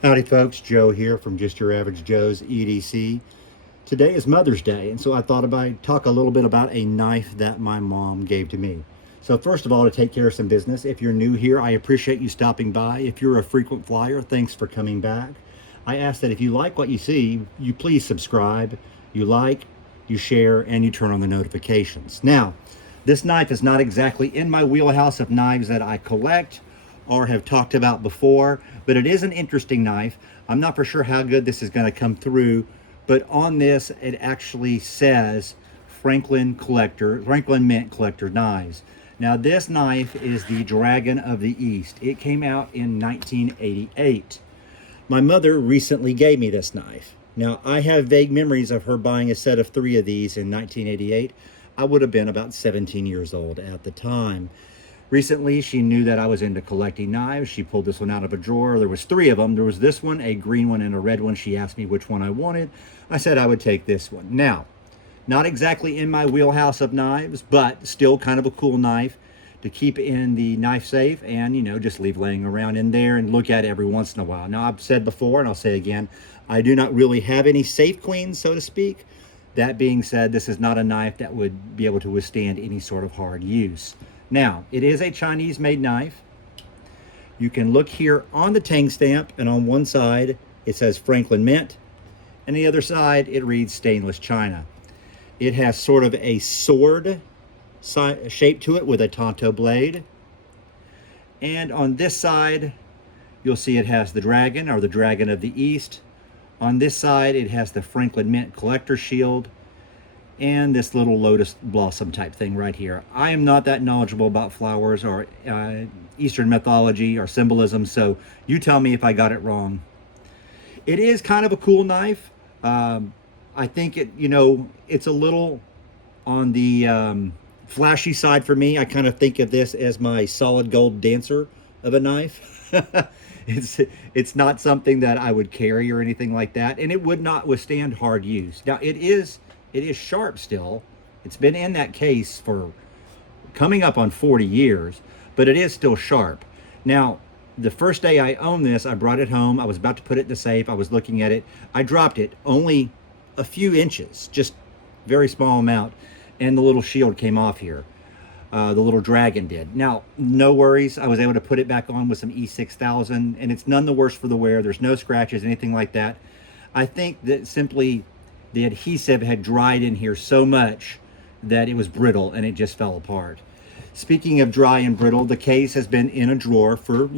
Howdy folks, Joe here from Just Your Average Joe's EDC. Today is Mother's Day, and so I thought I'd talk a little bit about a knife that my mom gave to me. So first of all, to take care of some business, if you're new here, I appreciate you stopping by. If you're a frequent flyer, thanks for coming back. I ask that if you like what you see, you please subscribe, you like, you share, and you turn on the notifications. Now, this knife is not exactly in my wheelhouse of knives that I collect or have talked about before, but it is an interesting knife. I'm not for sure how good this is going to come through, but on this it actually says Franklin Mint Collector Knives. Now this knife is the Dragon of the East. It came out in 1988. My mother recently gave me this knife. Now I have vague memories of her buying a set of 3 of these in 1988. I would have been about 17 years old at the time. Recently, she knew that I was into collecting knives. She pulled this one out of a drawer. There was 3 of them. There was this one, a green one, and a red one. She asked me which one I wanted. I said I would take this one. Now, not exactly in my wheelhouse of knives, but still kind of a cool knife to keep in the knife safe and, just leave laying around in there and look at it every once in a while. Now, I've said before, and I'll say again, I do not really have any safe queens, so to speak. That being said, this is not a knife that would be able to withstand any sort of hard use. Now, it is a Chinese-made knife. You can look here on the tang stamp, and on one side it says Franklin Mint, and the other side it reads Stainless China. It has sort of a sword shape to it with a tanto blade. And on this side, you'll see it has the dragon, or the Dragon of the East. On this side, it has the Franklin Mint Collector Shield and this little lotus blossom type thing right here. I am not that knowledgeable about flowers or Eastern mythology or symbolism, so you tell me if I got it wrong. It is kind of a cool knife. I think it's a little on the flashy side for me. I kind of think of this as my solid gold dancer of a knife. It's not something that I would carry or anything like that, and it would not withstand hard use. Now it is sharp still. It's been in that case for coming up on 40 years, but it is still sharp. Now, the first day I owned this, I brought it home. I was about to put it in the safe. I was looking at it. I dropped it only a few inches, just very small amount, and the little shield came off here. The little dragon did. Now, no worries. I was able to put it back on with some E6000, and it's none the worse for the wear. There's no scratches, anything like that. I think that simply the adhesive had dried in here so much that it was brittle and it just fell apart. Speaking of dry and brittle, the case has been in a drawer for,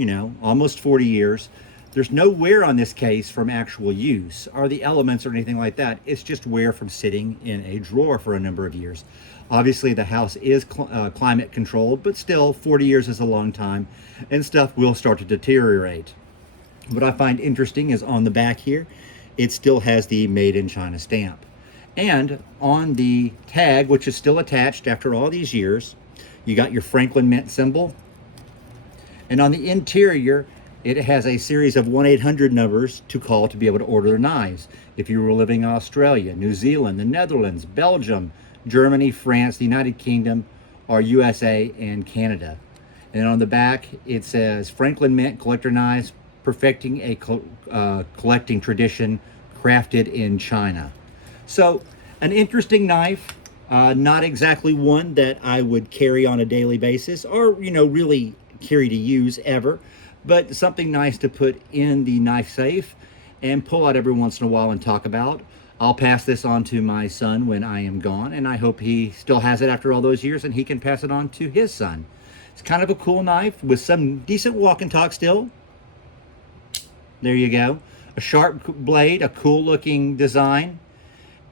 almost 40 years. There's no wear on this case from actual use or the elements or anything like that. It's just wear from sitting in a drawer for a number of years. Obviously, the house is climate controlled, but still 40 years is a long time and stuff will start to deteriorate. What I find interesting is on the back here, it still has the Made in China stamp. And on the tag, which is still attached after all these years, you got your Franklin Mint symbol. And on the interior, it has a series of 1-800 numbers to call to be able to order knives. If you were living in Australia, New Zealand, the Netherlands, Belgium, Germany, France, the United Kingdom, or USA and Canada. And on the back, it says Franklin Mint Collector Knives, perfecting a collecting tradition crafted in China. So an interesting knife, not exactly one that I would carry on a daily basis or, really carry to use ever, but something nice to put in the knife safe and pull out every once in a while and talk about. I'll pass this on to my son when I am gone, and I hope he still has it after all those years and he can pass it on to his son. It's kind of a cool knife with some decent walk and talk still. There you go. A sharp blade, a cool looking design.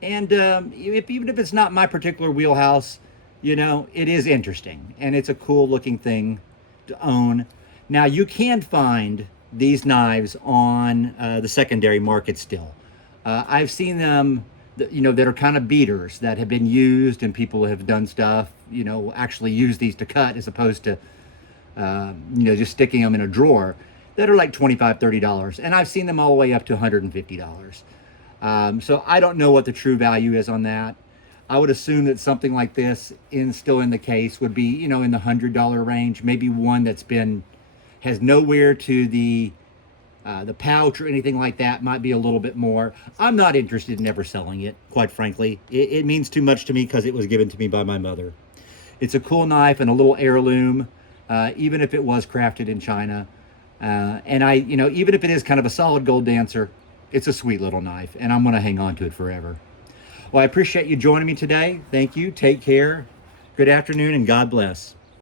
And even if it's not my particular wheelhouse, it is interesting. And it's a cool looking thing to own. Now, you can find these knives on the secondary market still. I've seen them, that are kind of beaters that have been used and people have done stuff, actually use these to cut as opposed to, just sticking them in a drawer, that are like $25, $30. And I've seen them all the way up to $150. So I don't know what the true value is on that. I would assume that something like this still in the case would be, in the $100 range, maybe one that's has no wear to the The pouch or anything like that might be a little bit more. I'm not interested in ever selling it, quite frankly. It means too much to me because it was given to me by my mother. It's a cool knife and a little heirloom, even if it was crafted in China. And even if it is kind of a solid gold dancer, it's a sweet little knife, and I'm going to hang on to it forever. Well, I appreciate you joining me today. Thank you. Take care. Good afternoon, and God bless.